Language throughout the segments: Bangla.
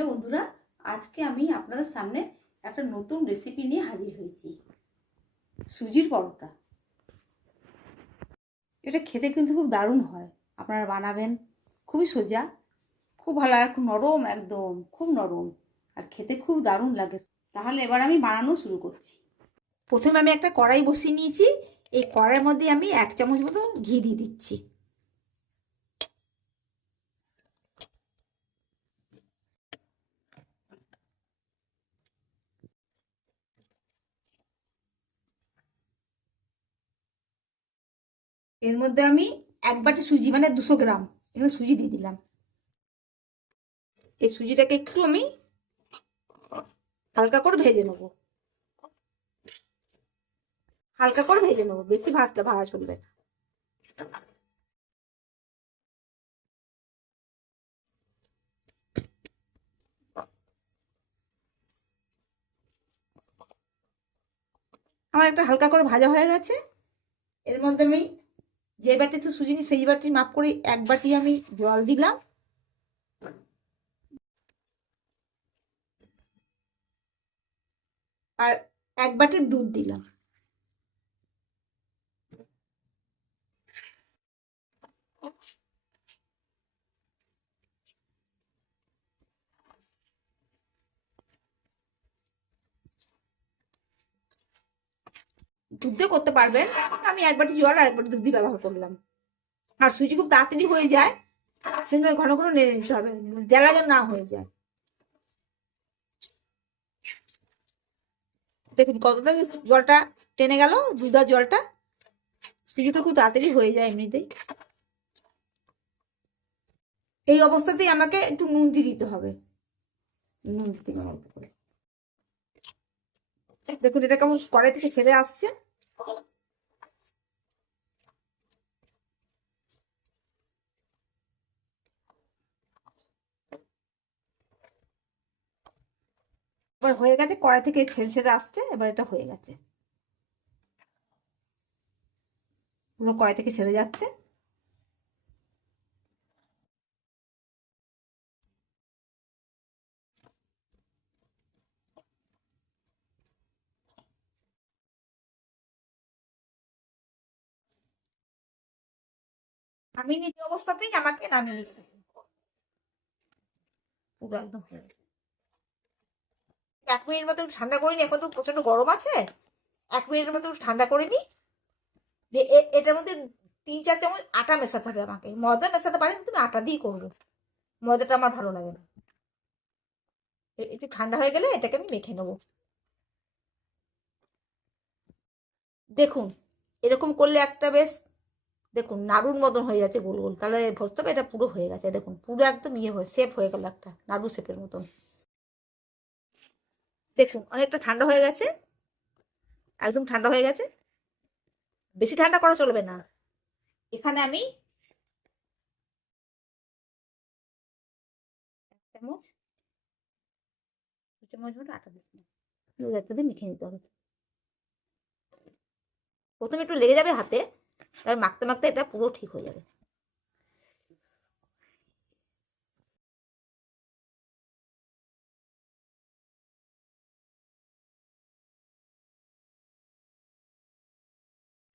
হ্যালো বন্ধুরা, আজকে আমি আপনাদের সামনে একটা নতুন রেসিপি নিয়ে হাজির হয়েছি। সুজির পরোটা। এটা খেতে কিন্তু খুব দারুণ হয়। আপনারা বানাবেন, খুবই সোজা, খুব ভালো, আর খুব নরম, একদম খুব নরম, আর খেতে খুব দারুণ লাগে। তাহলে এবার আমি বানানো শুরু করছি। প্রথমে আমি একটা কড়াই বসিয়ে নিয়েছি। এই কড়াইয়ের মধ্যে আমি 1 চামচ মতো ঘি দিয়ে দিচ্ছি। এর মধ্যে আমি 1 বাটি সুজি, মানে 200 গ্রাম এখানে সুজি দিয়ে দিলাম। এই সুজিটাকে একটু আমি হালকা করে ভেজে নেবো। হালকা করে ভেজে নেবো, বেশি ভাজা চলবে না। আমার একটা হালকা করে ভাজা হয়ে গেছে। এর মধ্যে আমি যে বাটিতে সুজি নিই সেই বাটির মাপ করে 1 বাটি আমি জল দিলাম, আর 1 বাটি দুধ দিলাম। দুধ দিয়ে করতে পারবেন, আমি 1 বাটি জল আর 1 বাটি দুধ দিয়ে ব্যবহার করলাম। আর সুজি খুব তাড়াতাড়ি হয়ে যায়, সেজন্য ঘন ঘন নেড়ে নিতে হবে, জ্বালা যেন না হয়ে যায়। দেখুন কতটা জলটা টেনে গেল, দুধ আর জলটা। সুজিটা খুব তাড়াতাড়ি হয়ে যায় এমনিতেই। এই অবস্থাতেই আমাকে একটু নুন দিয়ে দিতে হবে। নুন দিতে হবে অল্প করে। দেখুন এটা কেমন কড়াই থেকে ছেড়ে আসছে। এবার হয়ে গেছে, কড়াই থেকে ছেড়ে ছেড়ে আসছে, এবার এটা হয়ে গেছে, পুরো কড়াই থেকে ছেড়ে যাচ্ছে। আমি নিজ অবস্থাতেই আমাকে নামিয়ে নিতে হবে। পুরো একদম 1 মিনিট মতো ঠান্ডা করে নি, এখন তো প্রচন্ড গরম আছে। 1 মিনিটের মতো ঠান্ডা করে নি। এটার মধ্যে 3-4 চামচ আটা মেশাতে হবে আমাকে। ময়দা মেশাতে পারেন, তুমি আটা দিয়ে করবো। ময়দাটা আমার ভালো লাগে না। একটু ঠান্ডা হয়ে গেলে এটাকে আমি মেখে নেবো। দেখুন এরকম করলে একটা বেশ, দেখুন নাড়ুর মতন হয়ে যাচ্ছে গোল গোল, তাহলে বুঝতে হবে এটা পুরো হয়ে গেছে। দেখুন পুরো একদম ইয়ে হয়ে শেপ হয়ে গেল, একটা নাড়ু শেপের মতন। দেখুন অনেকটা ঠান্ডা হয়ে গেছে, একদম ঠান্ডা হয়ে গেছে। বেশি ঠান্ডা করা চলবে না। এখানে আমি 1 চামচ, 2 চামচ মতো আটা দিচ্ছি। একসাথে মেখে নিতে হবে। প্রথমে একটু লেগে যাবে হাতে, তারপর মাখতে মাখতে এটা পুরো ঠিক হয়ে যাবে।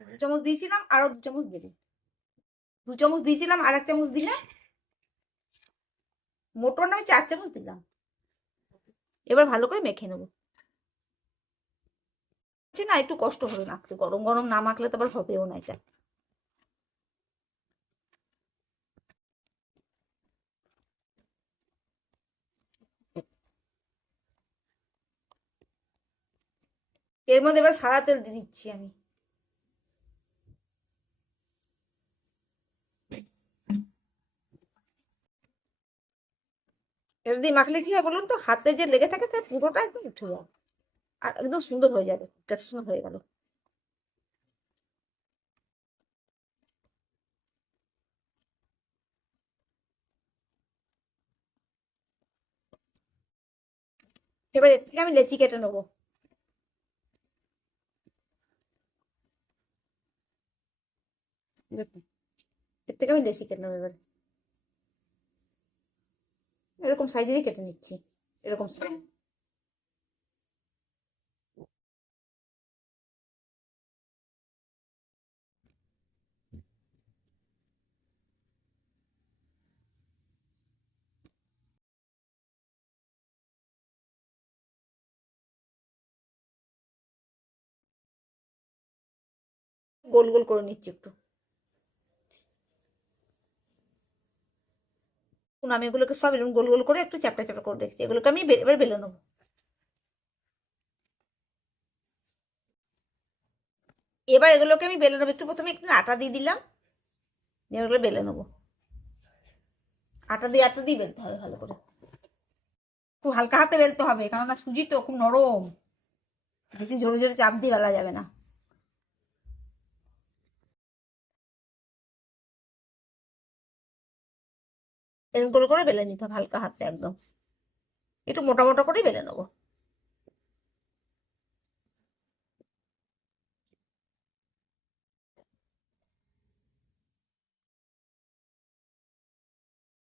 দু চামচ দিয়েছিলাম, আরো 2 চামচ দেবো। 2 চামচ দিয়েছিলাম, আর 1 চামচ দিলাম। মোটর আমি 4 চামচ দিলাম। এবার ভালো করে মেখে নেবো। না একটু কষ্ট হবে মাখতে, গরম গরম না মাখলে তো আবার হবেও না এটা। এর মধ্যে এবার সাদা তেল দিয়ে দিচ্ছি আমি। এটা দিয়ে মাখলে কি হয় বলুন তো, হাতে যে লেগে থাকে তার পুরোটা একদম উঠে যায়, আর একদম সুন্দর হয়ে যাবে। এটা সুন্দর হয়ে গেল। এবার এর থেকে আমি লেচি কেটে নেবো। দেখুন এর থেকে আমি লেচি কেটে নেবো। এবার এরকম সাইজেরই কেটে নিচ্ছি, এরকম সাইজ। গোল গোল করে নিচ্ছি একটু। আমি এগুলোকে সব এরকম গোল গোল করে একটু চ্যাপটা চ্যাপটা করে রেখেছি, এগুলোকে আমি এবার বেলে নেবো। এবার এগুলোকে আমি বেলে নেবো, একটু প্রথমে একটু আটা দিয়ে দিলাম, দিয়ে এগুলো বেলে নেবো। আটা দিয়ে বেলতে হবে ভালো করে, খুব হালকা হাতে বেলতে হবে, কেননা সুজি তো খুব নরম, বেশি জোরে জোরে চাপ দিয়ে বেলা যাবে না। এরকম করে করে বেলে নিতে হবে হালকা হাতে, একদম একটু মোটা মোটা করেই বেলে নেবো।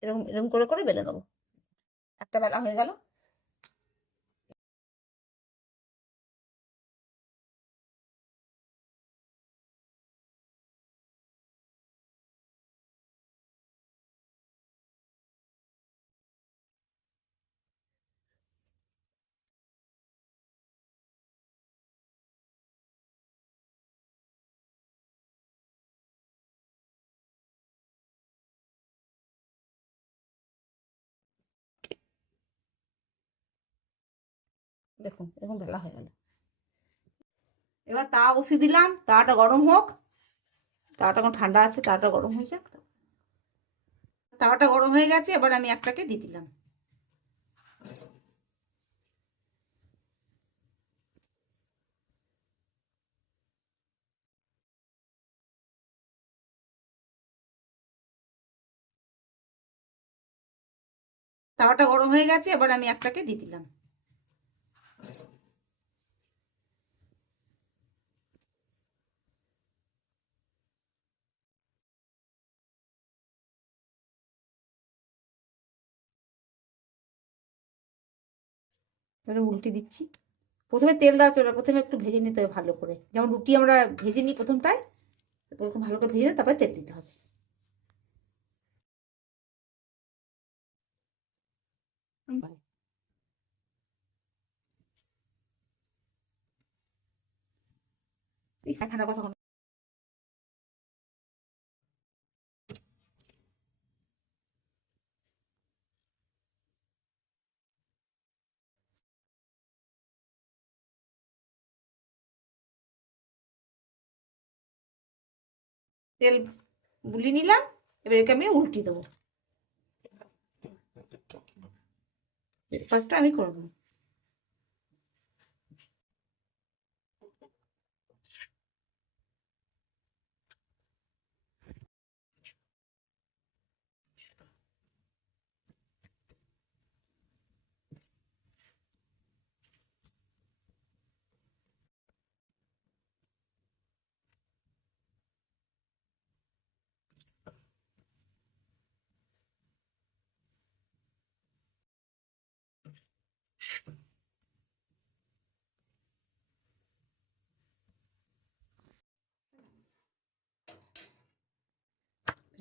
এরকম এরকম করে করে বেলে নেবো। একটা বেলা হয়ে গেল। দেখুন এরকম বেলা হয়ে গেল। এবার তাওয়া বসিয়ে দিলাম, তাওয়াটা গরম হোক। তাওয়াটা এখন ঠান্ডা আছে, তাওয়াটা গরম হয়ে যাক। তাওয়াটা গরম হয়ে গেছে, এবার আমি একটাকে দিয়ে দিলাম। তাওয়াটা গরম হয়ে গেছে, এবার আমি একটাকে দিয়ে দিলাম। এবারে উল্টে দিচ্ছি। প্রথমে তেল দেওয়া চলে, প্রথমে একটু ভেজে নিতে হবে ভালো করে, যেমন রুটি আমরা ভেজে নিই প্রথমটায়, এরকম ভালো করে ভেজে নিয়ে তারপরে তেল দিতে হবে। এখানে কথা তেল গুলি নিলাম, এবার একে আমি উল্টি দেবো। কয়েকটা আমি করে দেবো।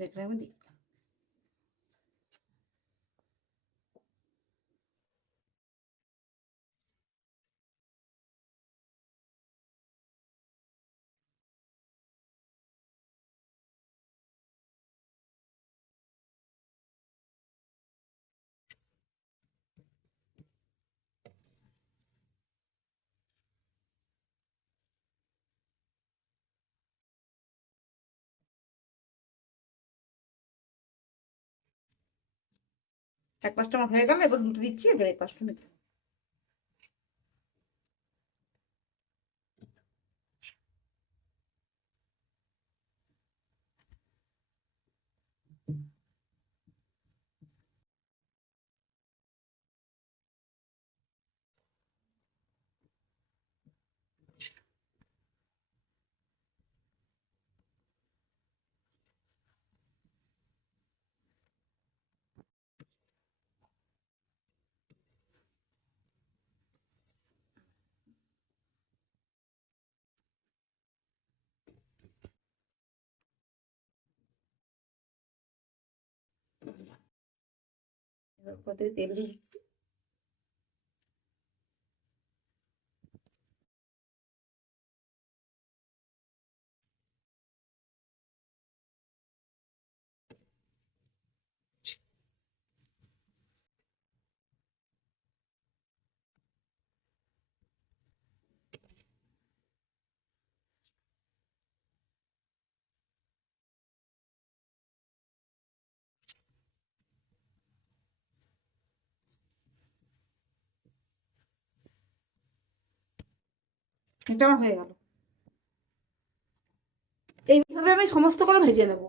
এখানে আমি দিই। এক পাঁচটা আমার হয়ে গেল, এবার দুটো দিচ্ছি, এবার এক পাঁচটা নিতে। এবার উপর থেকে তেল দিয়ে দিচ্ছি। এটা আমার হয়ে গেল। এইভাবে আমি সমস্ত করে ভেজে নেবো।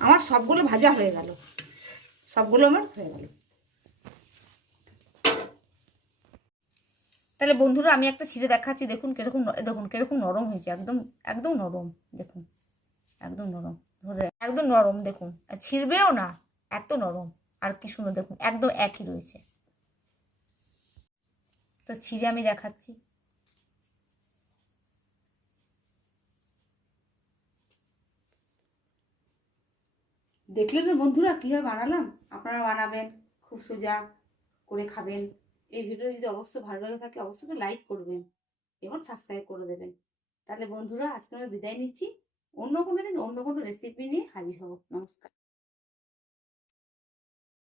আমার সবগুলো ভাজা হয়ে গেল, সবগুলো আমার হয়ে গেল। তাহলে বন্ধুরা আমি একটা ছিঁড়ে দেখাচ্ছি, দেখুন কিরকম, দেখুন কিরকম নরম হয়েছে, একদম একদম নরম, দেখুন একদম নরম, একদম নরম, দেখুন ছিঁড়বেও না, এত নরম। আর কি সুন্দর, দেখুন একদম একই রয়েছে। তো ছিঁড়ে আমি দেখাচ্ছি। দেখলেন না বন্ধুরা কীভাবে বানালাম? আপনারা বানাবেন, খুব সোজা করে খাবেন। এই ভিডিও যদি অবশ্যই ভালো লাগে থাকে অবশ্যই লাইক করবেন এবং সাবস্ক্রাইব করে দেবেন। তাহলে বন্ধুরা আজকে আমরা বিদায় নিচ্ছি, অন্য কোনো দিন অন্য কোনো রেসিপি নিয়ে হাজির হব। নমস্কার।